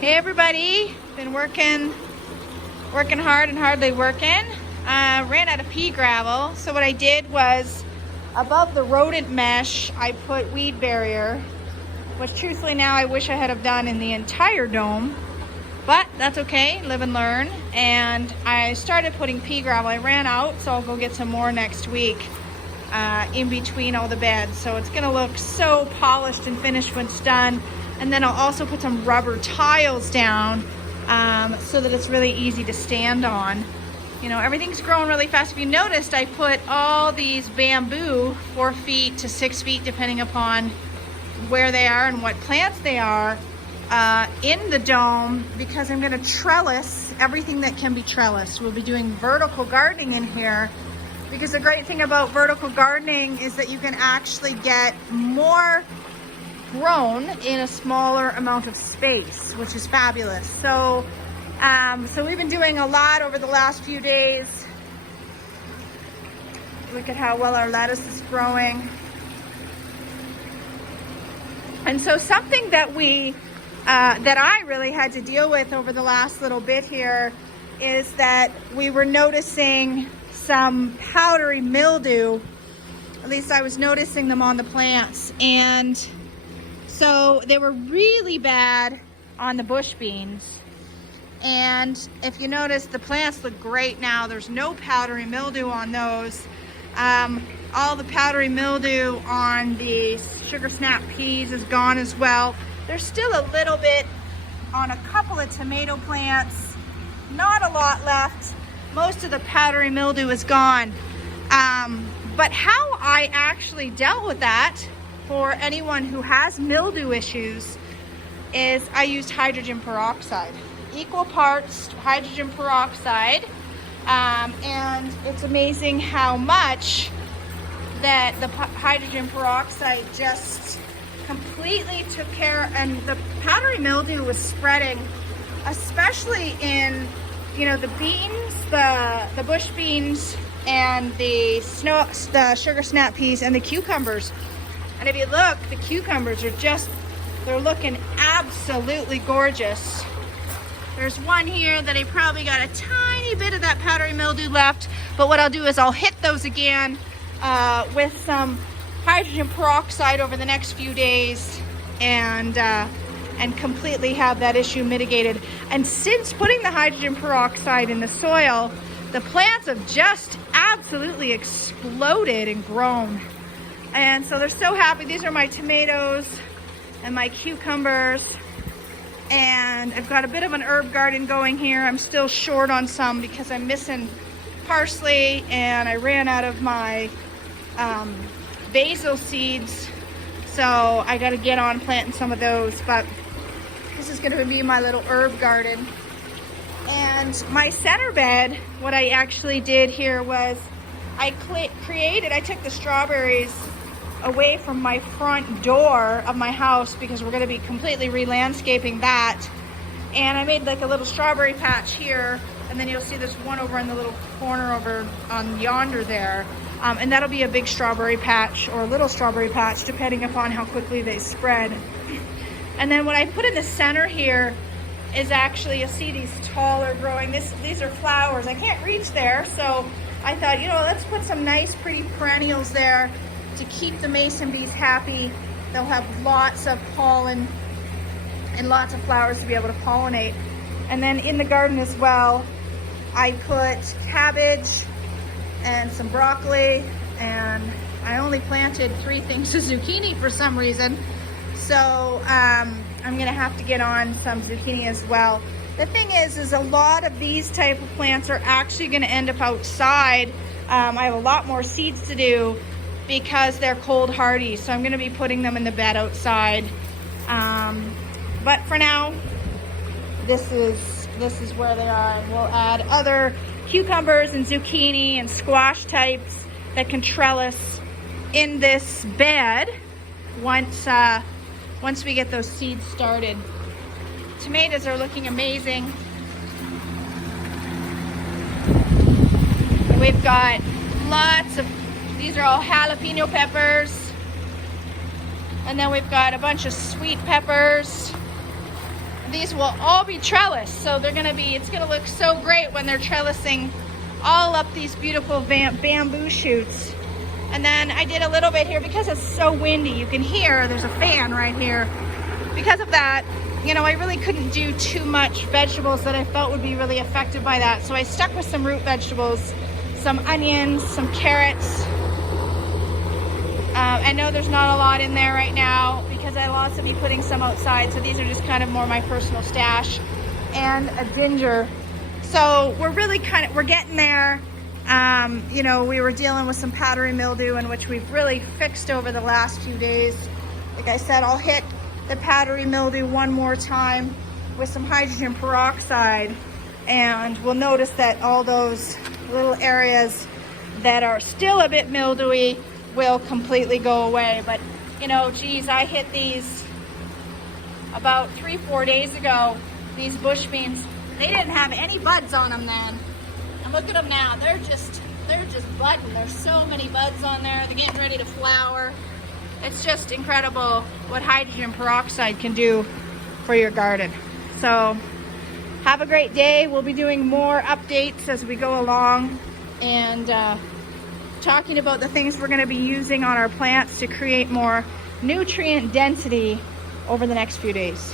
Hey everybody, been working hard and hardly working. Ran out of pea gravel, so what I did was above the rodent mesh I put weed barrier, which truthfully now I wish I had have done in the entire dome, but that's okay, live and learn. And I started putting pea gravel. I ran out, so I'll go get some more next week in between all the beds, so it's gonna look so polished and finished when it's done. And then I'll also put some rubber tiles down so that it's really easy to stand on. You know, everything's growing really fast. If you noticed, I put all these bamboo 4 feet to 6 feet, depending upon where they are and what plants they are, in the dome, because I'm gonna trellis everything that can be trellised. We'll be doing vertical gardening in here, because the great thing about vertical gardening is that you can actually get more grown in a smaller amount of space, which is fabulous. So we've been doing a lot over the last few days. Look at how well our lettuce is growing. And so something that I really had to deal with over the last little bit here is that we were noticing some powdery mildew. At least I was noticing them on the plants, and so they were really bad on the bush beans. And if you notice, the plants look great now. There's no powdery mildew on those. All the powdery mildew on the sugar snap peas is gone as well. There's still a little bit on a couple of tomato plants. Not a lot left. Most of the powdery mildew is gone. But how I actually dealt with that for anyone who has mildew issues is I used hydrogen peroxide. Equal parts hydrogen peroxide, and it's amazing how much that the hydrogen peroxide just completely took care. And the powdery mildew was spreading, especially in, you know, the beans, the bush beans, and the sugar snap peas and the cucumbers. And if you look, the cucumbers are just, they're looking absolutely gorgeous. There's one here that I probably got a tiny bit of that powdery mildew left, but what I'll do is I'll hit those again with some hydrogen peroxide over the next few days and completely have that issue mitigated. And since putting the hydrogen peroxide in the soil, the plants have just absolutely exploded and grown. And so they're so happy. These are my tomatoes and my cucumbers. And I've got a bit of an herb garden going here. I'm still short on some because I'm missing parsley, and I ran out of my basil seeds. So I got to get on planting some of those. But this is going to be my little herb garden. And my center bed, what I actually did here was I took the strawberries away from my front door of my house because we're going to be completely re-landscaping that. And I made like a little strawberry patch here, and then you'll see this one over in the little corner over on yonder there. And that'll be a big strawberry patch or a little strawberry patch, depending upon how quickly they spread. And then what I put in the center here is actually, you'll see these taller growing. These are flowers. I can't reach there, so I thought, you know, let's put some nice pretty perennials there to keep the mason bees happy. They'll have lots of pollen and lots of flowers to be able to pollinate. And then in the garden as well, I put cabbage and some broccoli, and I only planted 3 things of zucchini for some reason. So I'm gonna have to get on some zucchini as well. The thing is a lot of these type of plants are actually gonna end up outside. I have a lot more seeds to do because they're cold hardy, so I'm gonna be putting them in the bed outside. But for now, this is where they are. And we'll add other cucumbers and zucchini and squash types that can trellis in this bed once we get those seeds started. Tomatoes are looking amazing. We've got lots of, these are all jalapeno peppers. And then we've got a bunch of sweet peppers. these will all be trellised. So they're gonna be, it's gonna look so great when they're trellising all up these beautiful bamboo shoots. And then I did a little bit here because it's so windy. You can hear there's a fan right here. Because of that, you know, I really couldn't do too much vegetables that I felt would be really affected by that. So I stuck with some root vegetables, some onions, some carrots. I know there's not a lot in there right now because I'll also be putting some outside. So these are just kind of more my personal stash, and a ginger. So we're really we're getting there. You know, we were dealing with some powdery mildew, in which we've really fixed over the last few days. Like I said, I'll hit the powdery mildew one more time with some hydrogen peroxide, and we'll notice that all those little areas that are still a bit mildewy will completely go away. But you know, geez, I hit these about 3-4 days ago, these bush beans. They didn't have any buds on them then, and look at them now. They're just budding. There's so many buds on there. They're getting ready to flower. It's just incredible what hydrogen peroxide can do for your garden. So have a great day. We'll be doing more updates as we go along, and talking about the things we're going to be using on our plants to create more nutrient density over the next few days.